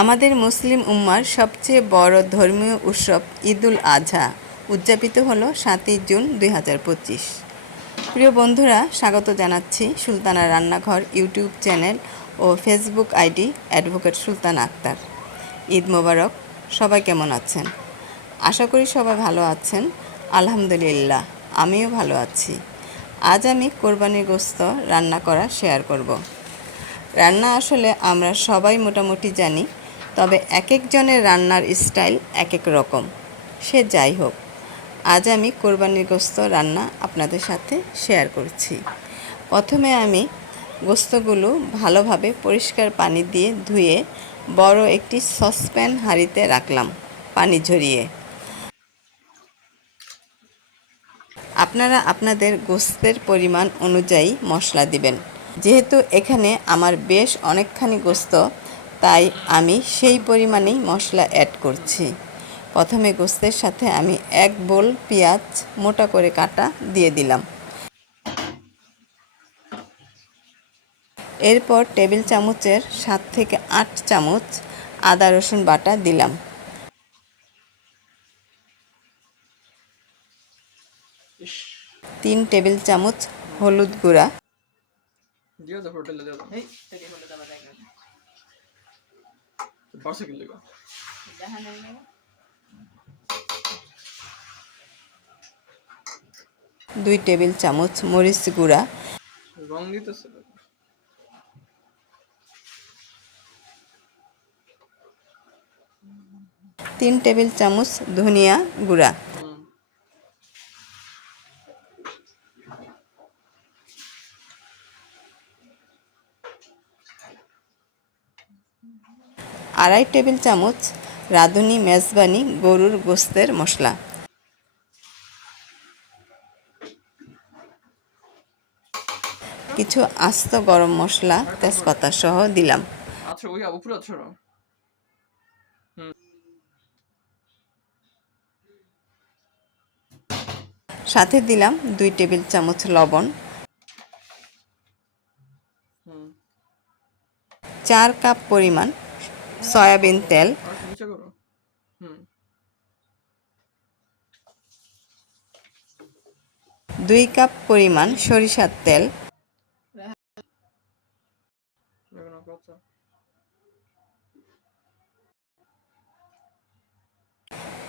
আমাদের মুসলিম উম্মার সবচেয়ে বড় ধর্মীয় উৎসব ঈদুল আজহা উদযাপিত হলো ৭ই জুন ২০২৫। প্রিয় বন্ধুরা, স্বাগত জানাচ্ছি সুলতানা রান্নাঘর ইউটিউব চ্যানেল ও Facebook ID advocate Sultana Akter. Eid মোবারক। সবাই কেমন আছেন? আশা করি সবাই ভালো আছেন। আলহামদুলিল্লাহ, আমিও ভালো আছি। আজ আমি কোরবানির গোশত রান্না করা শেয়ার করব। রান্না আসলে আমরা সবাই মোটামুটি জানি, তবে এক একজনের রান্নার স্টাইল এক এক রকম। সে যাই হোক, আজ আমি কোরবানির গোশত রান্না আপনাদের সাথে শেয়ার করছি। প্রথমে আমি গোশতগুলো ভালোভাবে পরিষ্কার পানি দিয়ে ধুয়ে বড় একটি সসপ্যান হাঁড়িতে রাখলাম পানি ঝরিয়ে। আপনারা আপনাদের গোশতের পরিমাণ অনুযায়ী মশলা দিবেন। যেহেতু এখানে আমার বেশ অনেকখানি গোশত, তাই আমি সেই পরিমাণেই মশলা অ্যাড করছি। প্রথমে গোশতের সাথে আমি 1 বোল পেঁয়াজ মোটা করে কাটা দিয়ে দিলাম। এরপর টেবিল চামচের 7 থেকে 8 চামচ আদা রসুন বাটা দিলাম। 3 টেবিল চামচ হলুদ গুঁড়া, 2 টেবিল চামচ মরিচ গুঁড়া, 3 টেবিল চামচ ধনিয়া গুঁড়া, আড়াই টেবিল চামচ রাঁধুনি মেজবানি গরুর গোশতের মশলা, কিছু আস্ত গরম মশলা তেজপাতা সহ দিলাম। সাথে দিলাম 2 টেবিল চামচ লবণ, 4 কাপ পরিমাণ সয়াবিন তেল, 2 কাপ পরিমাণ সরিষার তেল,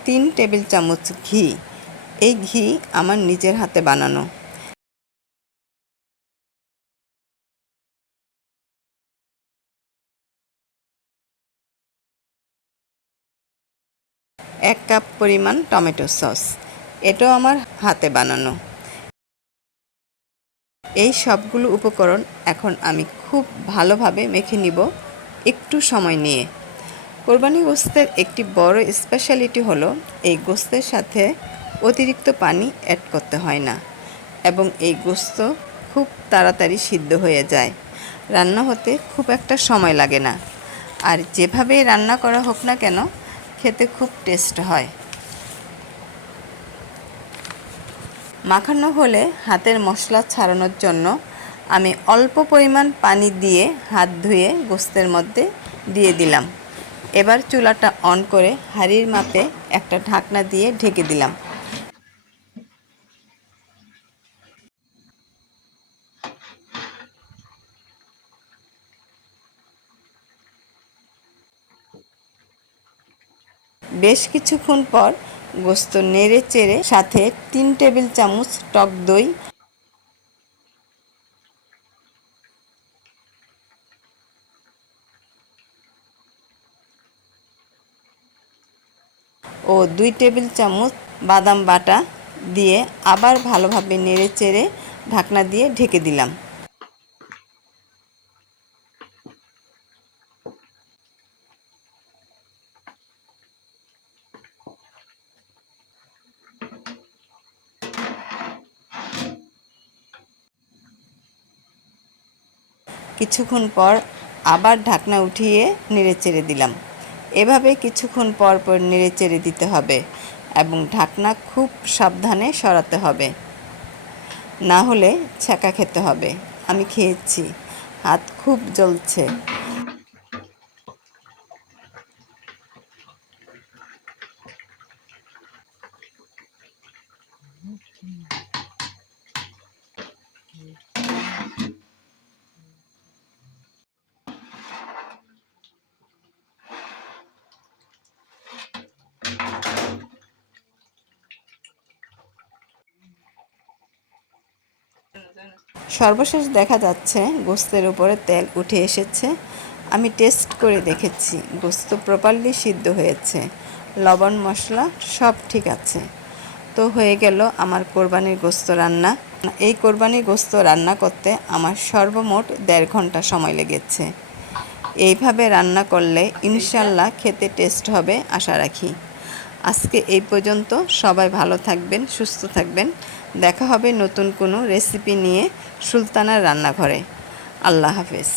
3 টেবিল চামচ ঘি। এই ঘি আমার নিজের হাতে বানানো। এক কাপ পরিমাণ টমেটো সস, এটাও আমার হাতে বানানো। এই সবগুলো উপকরণ এখন আমি খুব ভালোভাবে মেখে নিব একটু সময় নিয়ে। কোরবানি গোশতের একটি বড় স্পেশালিটি হলো এই গোশতের সাথে অতিরিক্ত পানি অ্যাড করতে হয় না এবং এই গোশত খুব তাড়াতাড়ি সিদ্ধ হয়ে যায়। রান্না হতে খুব একটা সময় লাগে না, আর যেভাবেই রান্না করা হোক না কেন খেতে খুব টেস্ট হয়। মাখানো হলে হাতের মশলা ছাড়ানোর জন্য আমি অল্প পরিমাণ পানি দিয়ে হাত ধুয়ে গোশতের মধ্যে দিয়ে দিলাম। এবার চুলাটা অন করে হাঁড়ির মাপে একটা ঢাকনা দিয়ে ঢেকে দিলাম। বেশ কিছুক্ষণ পর গোশত নেড়ে চেড়ে সাথে 3 টেবিল চামচ টক দই ও 2 টেবিল চামচ বাদাম বাটা দিয়ে আবার ভালোভাবে নেড়ে চেড়ে ঢাকনা দিয়ে ঢেকে দিলাম। কিছুক্ষণ পর আবার ঢাকনা উঠিয়ে নেড়েচেড়ে দিলাম। এভাবে কিছুক্ষণ পর পর নেড়েচেড়ে দিতে হবে এবং ঢাকনা খুব সাবধানে সরাতে হবে, না হলে ছ্যাঁকা খেতে হবে। আমি খেয়েছি, হাত খুব জ্বলছে। সর্বশেষ দেখা যাচ্ছে গোস্তের উপরে তেল উঠে এসেছে। আমি টেস্ট করে দেখেছি, গোস্ত প্রপারলি সিদ্ধ হয়েছে, লবণ মশলা সব ঠিক আছে। তো হয়ে গেল আমার কোরবানির গোস্ত রান্না। এই কোরবানির গোস্ত রান্না করতে আমার সর্বমোট 1.5 ঘন্টা সময় লেগেছে। এইভাবে রান্না করলে ইনশাল্লাহ খেতে টেস্ট হবে আশা রাখি। আজকে এই পর্যন্ত। সবাই ভালো থাকবেন, সুস্থ থাকবেন। দেখা হবে নতুন কোনো রেসিপি নিয়ে সুলতানার রান্নাঘরে। আল্লাহ হাফেজ।